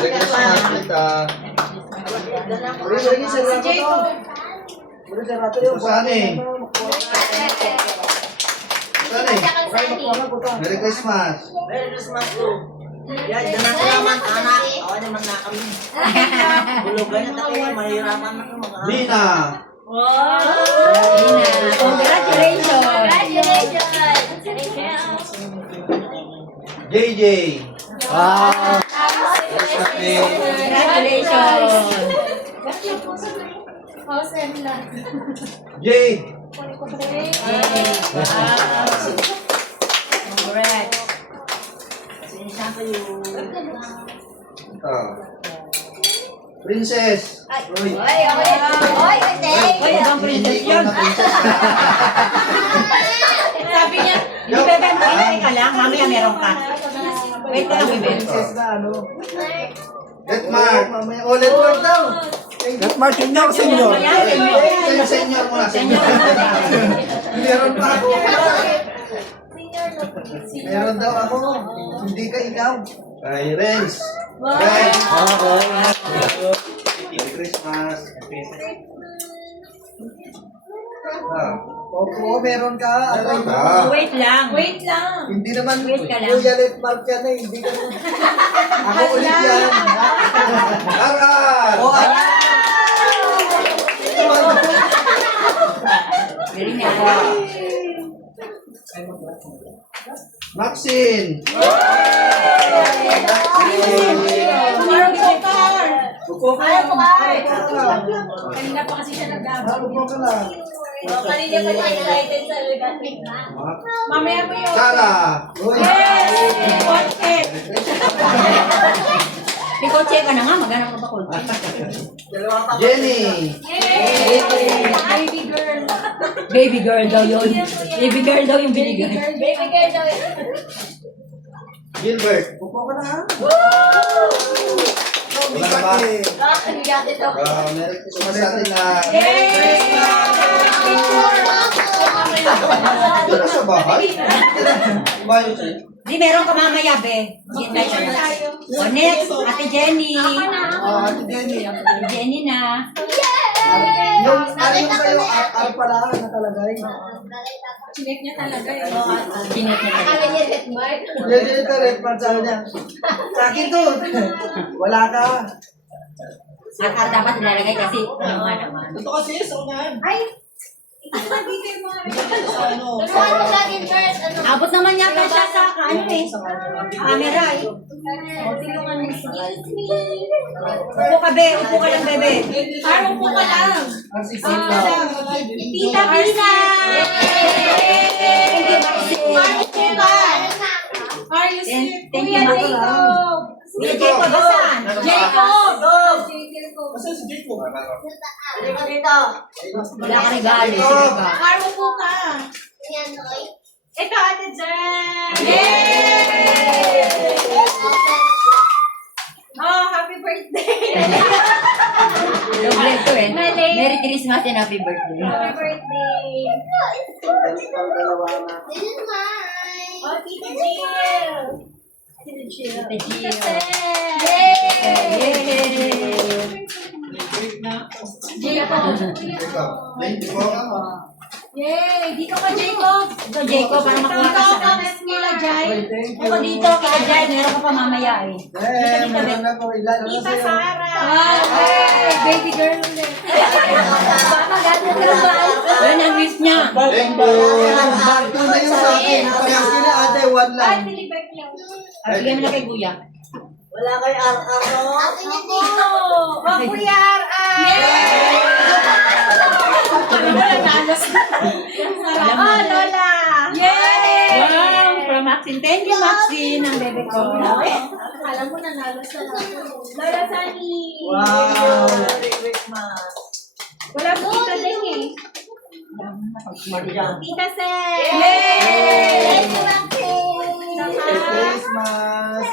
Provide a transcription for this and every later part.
Merry Christmas, tita. Si Jacob. Saan eh? Saan eh? Merry Christmas. Merry Christmas to. Yan, ganang salamat, anak. Awa naman na kami. Bulugan na tayo, mahirapan na mga anak. Nina. Congratulations! JJ. Wow! Congratulations! Jade. Congrats! Sinisya kayo. Princess. Uy. Uy, ibang princess yun. Sabi niya, hindi bebe, makinay ka lang, mamaya meron ka. Wait ka lang, bebe. Letmark. Letmark daw. Let Martin daw, senyor. Senior muna. Senior. Meron pa ako. Meron daw ako. Hindi ka ikaw. Ay, Renz. Renz. Merry Christmas. Oo, meron ka. Meron ka. Wait lang. Hindi naman Wait ka lang. Kuya Letmark yan eh. Hindi ka naman. Ako ulit yan. RR. Very nice. Maxine. Upo ka lang. Kanina pa kasi siya nagdabang. Upo ka lang. Kanina pa siya excited sa lugar. Mamaya po yun. Sarah. Yay! Kotse! May kotse ka na nga, maghanap ka ba kotse? Jenny. Yay! Baby girl. Baby girl daw yun. Baby girl daw yung binigay. Baby girl daw yun. Gilbert. Upo ka lang. Wala na ba? Merry Christmas sa atin na. Doon ka sa bahay? Bayo siya. Di, meron ka mamaya, be. Hintay ka na. O, next, Ate Jenny. Ate Jenny. Ate Jenny na. Yung ano yung sa'yo, ar pala nakalagay. Chinek niya talaga. Chinek niya talaga. Yan yung ito, Letmark sa niya. Sa akin to. Wala ka. Akar dapat nilalagay kasi ano nga naman. Ito kasi, sa unahan. Abot naman yata siya sa ano eh. Camera eh. Upo ka, be. Upo ka lang, bebe. Upo ka lang. Tita Pina! Thank you, Maxine. Thank you, Maxine. Kuya Jacob, asan? Jacob! Kasi si Jacob. Wala ka regalo. Sige ba? Karo po ka. Ito, Ate Jen. Yay! Oh, happy birthday. Doble ito eh. Mali. Merry Christmas and happy birthday. Happy birthday. Dalawa na. Oh, Tita Jill. Tita Jill. Tita Jill. Jacob. Thank you po. Yay! Dito ka, Jacob. Ito, Jacob, para makuha Dito ka sa... ka, Miss Mila Jai. Ako dito, kita dyan. Meron ka pa mamaya eh. Meron na po. Ilan na Tita sa'yo. Sarah. Hey, baby girl ulit. Baka gano'n ka ba? Yan ang wish niya. Thank you. Ito na yung sa akin. Parehas kina ate, one lang. Ay, Pilipek lang. Bigyan mo na kay Kuya. Wala kay RR, no? Oh, Kuya R.R. Oh, Lola. Yay! Wow, from Maxine. Thank you, Maxine, ang bebe ko. Alam mo, nanalo sa Lola Sunny. Wow. Merry Christmas. Wala po tita din eh. Marian. Tita Sen. Yay! Merry Christmas.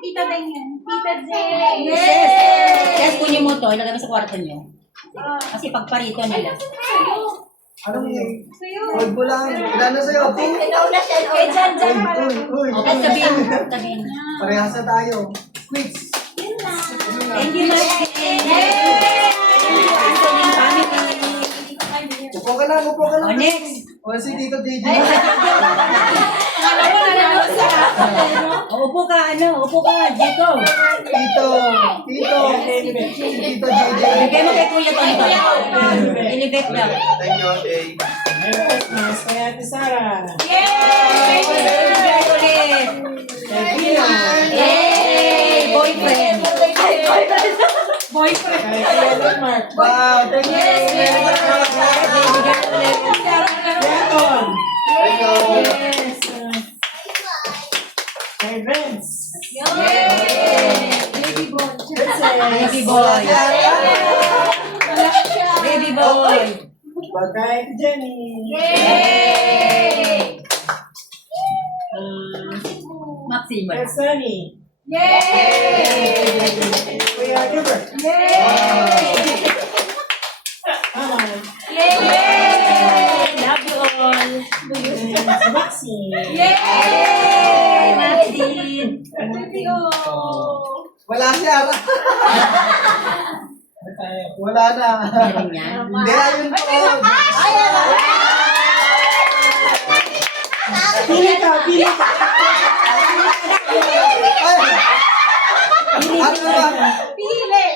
Tita din yan. Tita Jen. Yes, kunin mo to. Ilagay mo sa kwarto niyo. Kasi pagparito nila. Anong yun? Sa'yo. Huwag mo lang. Ilan na sa'yo? Kay Jan Jan. Uy. Okay, sabihin mo. Sabihin. Parehas na tayo. Quiz. Thank you, Maxine. Thank you, Anthony family. Upo ka lang, upo ka O, lang. next. O, si Tito DJ. Alam mo, nanalo sa O, upo ka, upo ka, Jacob. Tito DJ. Bigay mo kay Kuya Tonton. Elevate daw. Thank you, Jay. Merry Christmas kay Ate Sarah. Yay! Ulit. Yay! Boyfriend. boyfriend. Kay Kuya Mark. Wow, thank you. Baby girl ulit. Yaton. Thank you. Yes. Kay Vince. Baby boy. Baby boy. Wala siya. Baby boy. Kay Jenny. Yay! Maxine. Kay Sunny. Yay! Kuya Gilbert. Yay! Aman. Yay! Love you all. Si Maxine. Yay! Maxine. Thank you. Wala siya. Wala na. Meron yan. Hindi, ayun po. Pili ka, pili ka. Ay! Ano ba? Pili!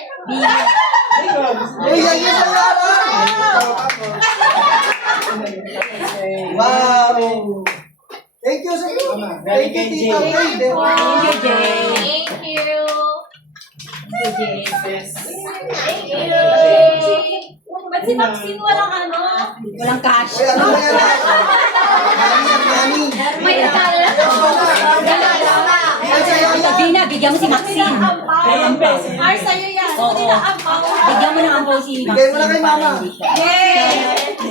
Ikaw. Uy, yan yung sayara! Wow! Thank you, sir. Thank you, Tita May. Thank you, Jay. Thank you. Thank you, Jay. Thank you. Ba't si Maxine walang ano? Walang cash. Uy, ano ba yan? Mani. May nakala. Yan sa'yo yan. Sabi na, bigyan mo si Maxine. Ar, sa'yo yan. Oo. Hindi na ampaw. Bigyan mo ng ampaw si Maxine. Bigay mo na kay Mama. Yay!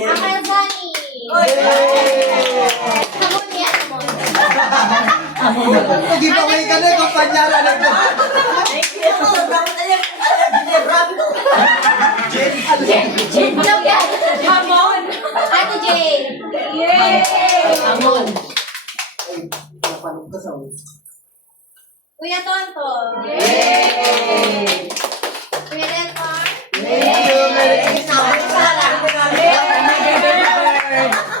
Akal Sunny. Hamon yan, hamon. Mag-giveaway ka na, kumpanyara na ito. Vlog yan. Hamon. Ate Jane. Yay! Amon. Napanood ka sa Kuya Tonto. Yay! Kuya Delmar. Thank you, Merry Christmas.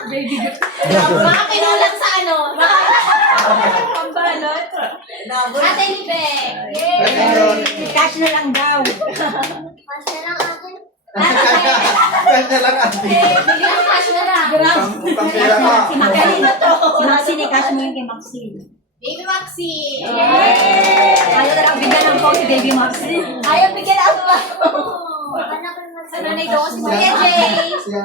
Baby girl. Baka kinulang sa ano. Pambalot. Ate Libe. Thank you. Cash na lang daw. Cash na lang akin. Kanya lang ate. Bigyan cash na lang. Pampira ka. Si Maxine. Si Maxine, cash mo yun kay Maxine. Baby Maxi. Ayaw na lang bigyan ng ampaw si Baby Maxine. Ayaw bigyan ako ba? Sa nanay ko si Kuya Jay. Siya,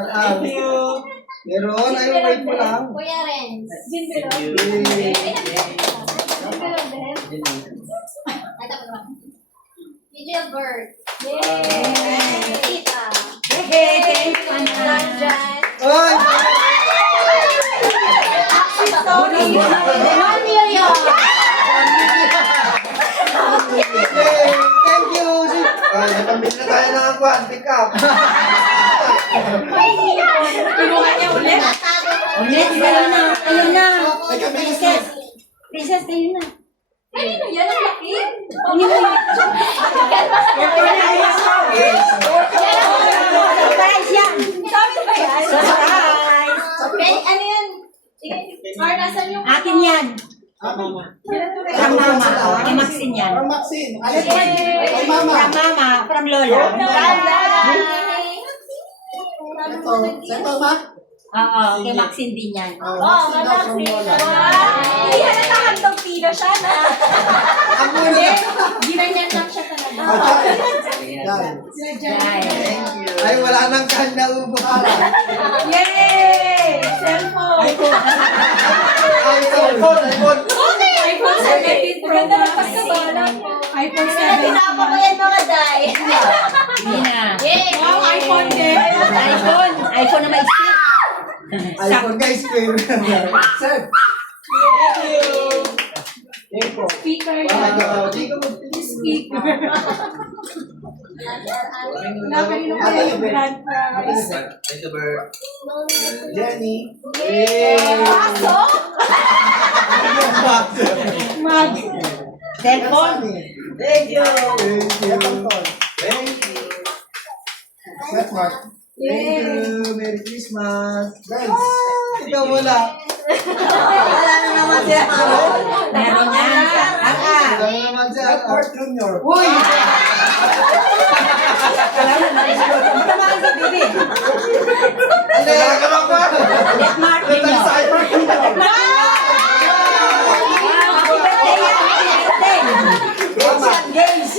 meron, ayun, wait mo lang. Kuya Renz. Jinbiro. DJ Bird. Yay! Tita. Hey, thank you, Anak. Nandyan. Oy! Sorry. One million. Yay! Thank you! Ay, napamili na tayo ng kwan. Pick up. Kinuha niya ulit. Natago ko. Next, kayo na. Kayo na. Princess. Princess, kayo na. Kanino yan? Ang laki. Kunin mo yun. Surprise yan. Sabi ba yan? Surprise. Okay, ano yan? Sige, Mar, nasan yung... Akin yan. Mama. From Mama. Kay Maxine yan. From Maxine. Yay! Mama. From Mama. From Lola. Sento, ma? Oo, kay Maxine din yan. Oh, malaki. Wow! Hindi halata hanggang pila siya na. Ako na. Ginanyan lang siya talaga. Yan. Yan. Ay, wala nang kanya ubuharan. Yay! Cellphone! iPhone. iPhone 17 Pro Max. iPhone 7. Tinapa ko yan mga day. Hindi na. Yay! Wow, iPhone din. iPhone. iPhone na may stick. iPhone guys, pero sir. Speaker Di yan. ka mo. Speaker. Nakanino kaya yung grand prize? Thank you, Bert. Jenny. Aso? Mag. Cellphone. Thank you. Mark. Thank you. Merry Christmas. Guys, ikaw wala. Wala na naman siya. Meron yan. Wala naman siya. Red Mark Jr. Uy! Matamaan si Bibi. Nagkaroon ba? Let Mark Jr. Side Mark Jr. Wow, happy birthday yan. Happy birthday.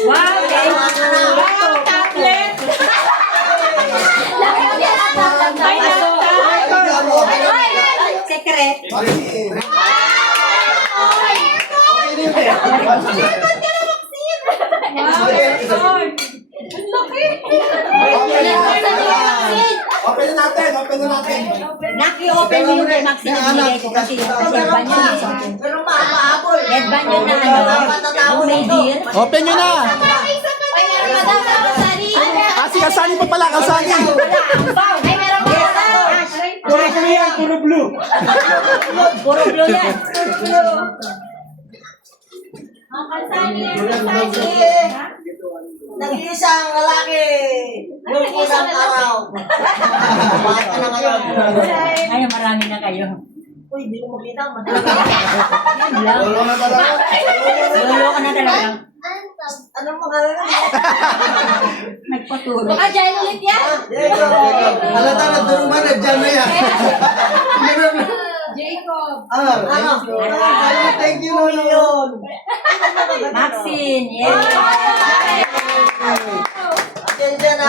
Wow, thank you. Wow, tablet. Ay, Secret. Open na natin. Naki-open mo yung kay Maxine na binigay ko kasi headband yun eh. Pero maaabol. Headband yun na yung may deer. Open nyo na. Si Kasani pa pala. Kasani. Puro blue yan. Puro blue. Puro blue yan. Nag-iisang lalaki. Yung unang araw. Bakit ka na ngayon? Ay, marami na kayo. Uy, di mo makita. Yan lang. Lolo na talaga. Lolo ka na talaga. Anong pangalan mo? Nagpaturo. baka dyan ulit yan. Halata na duruman na dyan na yan. Jacob. Thank you, Lolo. Maxine, yes. Atensya na.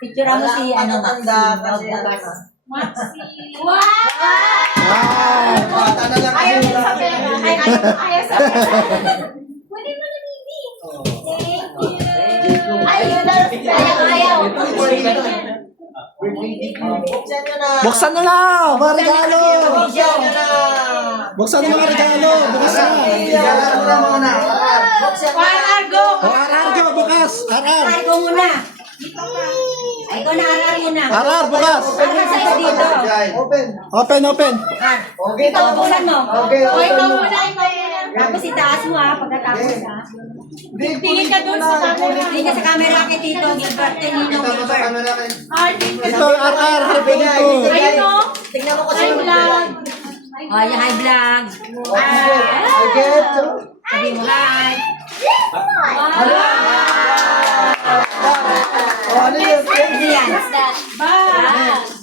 Picture mo si ano, Matatanda kasi bukas. Wow! Bata na lang Ayaw kasi. niya sa pera. Ayaw sa pera. Pwede mo na, baby. Thank you. Ayaw. Buksan nyo na. Buksan na lang. Mga regalo. Buksan nyo na. Buksan na mga regalo. Bukas na. Arar mo na muna. Arar. Buksan nyo na. Argo. Arar ko bukas. Arar. Arar ko muna. Ay, ikaw na arar muna. Arar bukas. Arar sa ito dito. Open. Open. Okay. Ikaw buksan mo. Okay, O, open ikaw mo. muna, ikaw muna. Tapos itaas mo ha, pagkatapos ha. Tingin ka dun sa camera. Hindi ka sa camera kay Tito Gilbert. Ninong Kita mo sa Gilbert. camera kayo. Ito, arar. Happy nito. Ayun o. Tingnan mo kasi Ay, yung vlog. Oh, yung high vlog. I get you. Sabi mo hi. Oh, ano yun? Ano yan? Ba.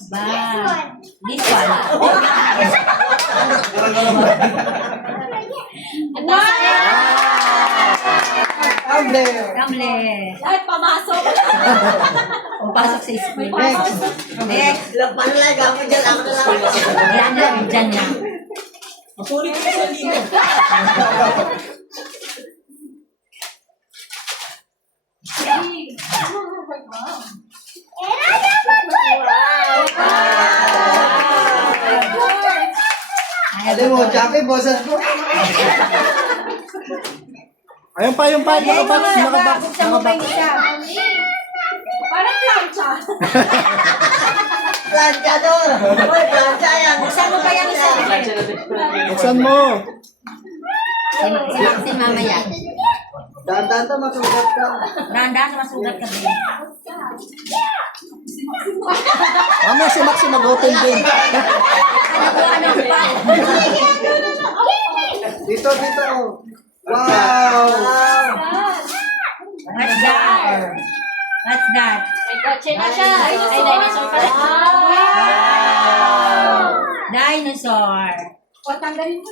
Ba. This one. Able. Kamle. Ay, pamasok. Pasok sa school. Next. Next. Panlaga mo dyan. Ako na lang. Yan lang, dyan lang. Masulit ko sa lino. Alam mo, Jackie, bosses ko. Ayun pa. Yes, Nakabox. buksan mo pa yung isa. Parang plancha. Plancha doon. Uy, plancha yan. Buksan mo pa yung isa. Buksan mo. Si Maxine mamaya. Dahan-dahan to, masugat ka. Dahan-dahan, masugat ka din. Mamaya si Maxi mag-open din. Ano pa? Dito. Wow! What's that? What's that? May kotse na siya. Ay, dinosaur pala. Wow! Dinosaur. O, tanggalin mo.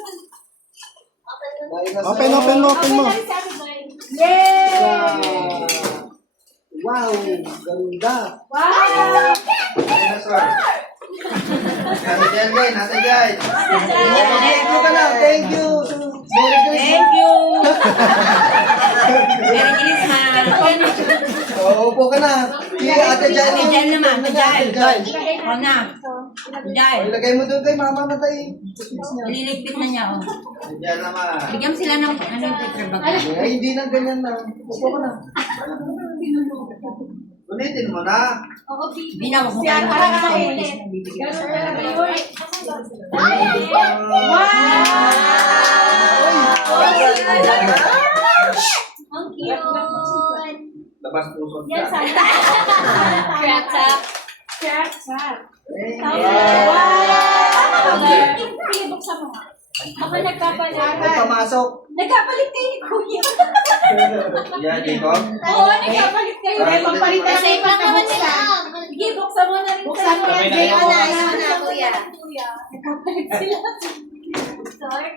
Open mo. Yay! Wow! Ganda! Wow! Dinosaur. Nasa dyan, guys. Nasa dyan. Thank you ka na. Thank you. Merry Christmas. Thank you. Merry Christmas. Upo ka na. Si Ate Jai. Diyan naman, Ate Jai. O na. Diyan. Ilagay mo doon kay mama na tayo. Nililigpit na niya, o. Dyan naman. Bigyan mo sila ng ano yung picture bag. Ay, hindi na ganyan na. Upo ka na. Ulitin mo na. Binawag mo kayo. Parang Parang ulit. bibigyan. Ganun talaga yun. Wow! Wow! Ang cute. yun. Labas puso Yan, ka. sana. Crack up. Crack up. Sige, buksan mo nga. Ako nagkapalit. Huwag pamasok. Nagkapalit kayo ni Kuya. Yan, Jacob. Oo, nagkapalit kayo. Papalit tayo. Same lang naman sila. Sige, buksan mo na rin. Buksan mo yan, Jay. Kuya. Nagkapalit sila. Sorry.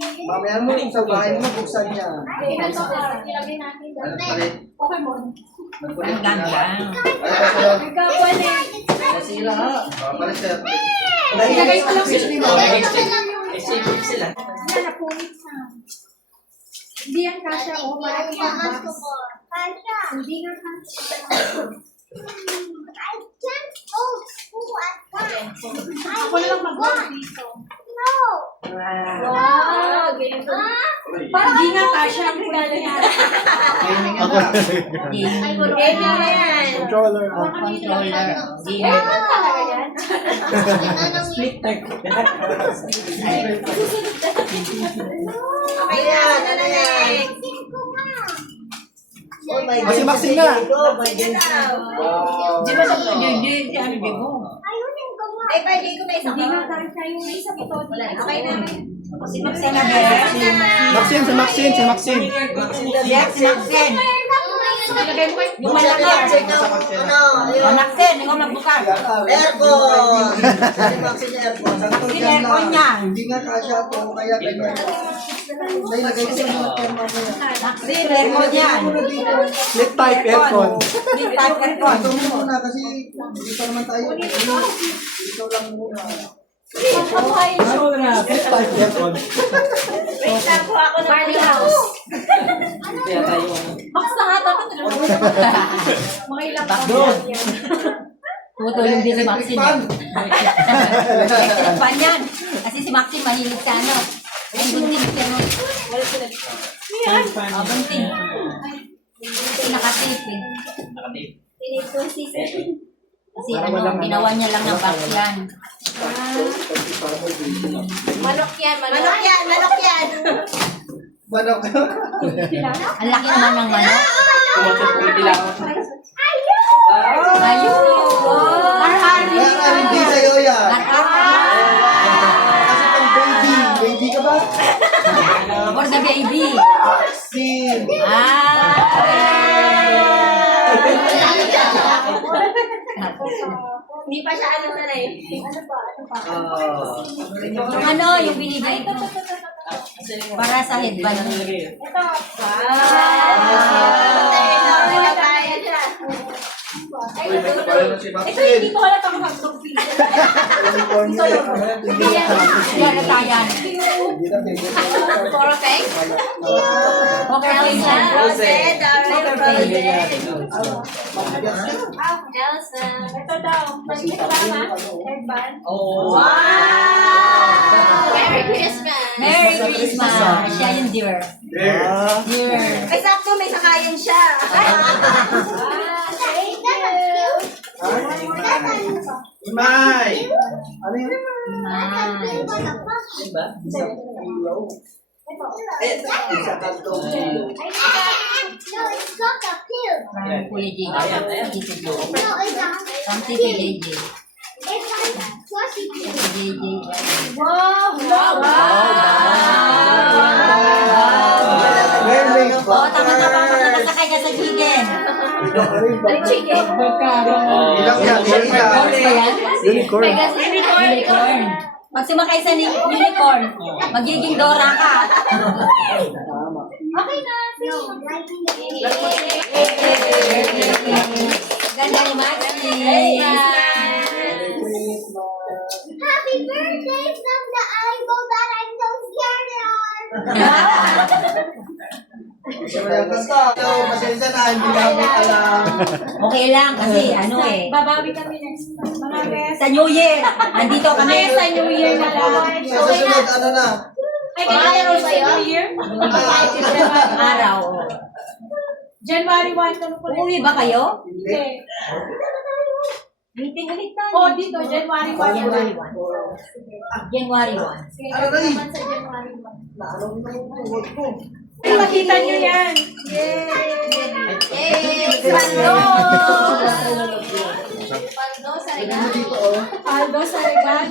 Mamaya mo kung sa bahay mo, buksan niya. Ilagay natin. Ano palit? Pokemon. Nagpalit Ang ganda. Ay, kasunod. Nagkapalit. Masira ha. Papalit sir. Ilagay ko lang Excuse me, sila. ma'am. sila. Yan, napunit na. Hindi yan kasha. O, marami yung box. Hindi nga kasha. Ako na lang mag-work dito. Wow, ganito. Parang hindi nga kasha ang regalo niya. Gaming yan na. Ganyan na yan. Controller. Controller. Ganyan talaga yan. Splitter. Okay na, ano next? Oh my Ah, si God. Maxine na. Oh my God. Di ba sa si ano di mo? Ay, pwede ko may isa. Hindi nga kasha yung may isa ito. Okay na. Si Maxine na ba? Maxine, si Maxine, si Maxine. Yes, si Maxine. Yung malaki. Ano, O Maxine, ikaw magbukas. aircon. Si Maxine aircon. Maxine, aircon yan. Hindi nga kasha po, kaya ganyan. May lagay ko sa mga kaya mamaya. Maxine, aircon yan. Split type aircon. Split type aircon. Ito muna kasi dito naman tayo. Dito lang muna. Split type aircon. Wait lang po ako ng Party house. Box na nga dapat. Mga ilang Backdoor. Tumutulong din si Maxine. Electric fan yan. Kasi si Maxine mahilig sa ano. Ay, bunting siya mo. Oh, bunting. Nakatape eh. Kasi ano, ginawa niya lang ng box yan. Manok yan, Manok yan, manok yan. Manok. Ang laki naman ng manok. Ayun. Kaya hindi sa'yo yan. Kasi pang baby. Baby ka ba? For the baby. Sin. Hindi pa siya ano sanay. Ano pa? Yung ano, yung binibigay ko. Para sa headband. Ito. Ito hindi ko alam ang hotdog pizza. California. Yan, natayan. Puro fake? Okay, Elsa. Poker face. Elsa. Ito daw. Ito tama? Headband. Oh. Merry Christmas. Merry Christmas. Siya yung dear. Dear. Ay, sakto may sakayan siya. Thank you. Imay! Ano yun? Nice. Diba? Isa kanto. From Kuya JJ. Tito Jo. From Tito JJ. Tito JJ. Wow. Merry Oo, tama-tama mo nakasakay ka sa chicken. Chicken. Ilang yan, ilang Horse ba yan? Unicorn. Unicorn. Pag sumakay sa unicorn, magiging Dora ka. Okay na. Ganda ni Maxi. Happy birthday from the eyeball that I'm so scared of. Gusto mo yung kanta? Ito, pasensya na, hindi namin alam. Okay lang kasi ano eh. Babawi kami next time. Mga best. Sa New Year, nandito kami. Kaya sa New Year na lang. Sa susunod, ano na? Ay, kaya na sa New Year? Araw. January 1 kami po. Uuwi ba kayo? Hindi. Meeting ulit tayo. Oh, dito, January 1. January 1. January 1. Ano na yun? Sa January 1. Naano mo na yung tungkol ko. Makita nyo yan. Paldo! Paldo sa regalo. Aldo sa regalo.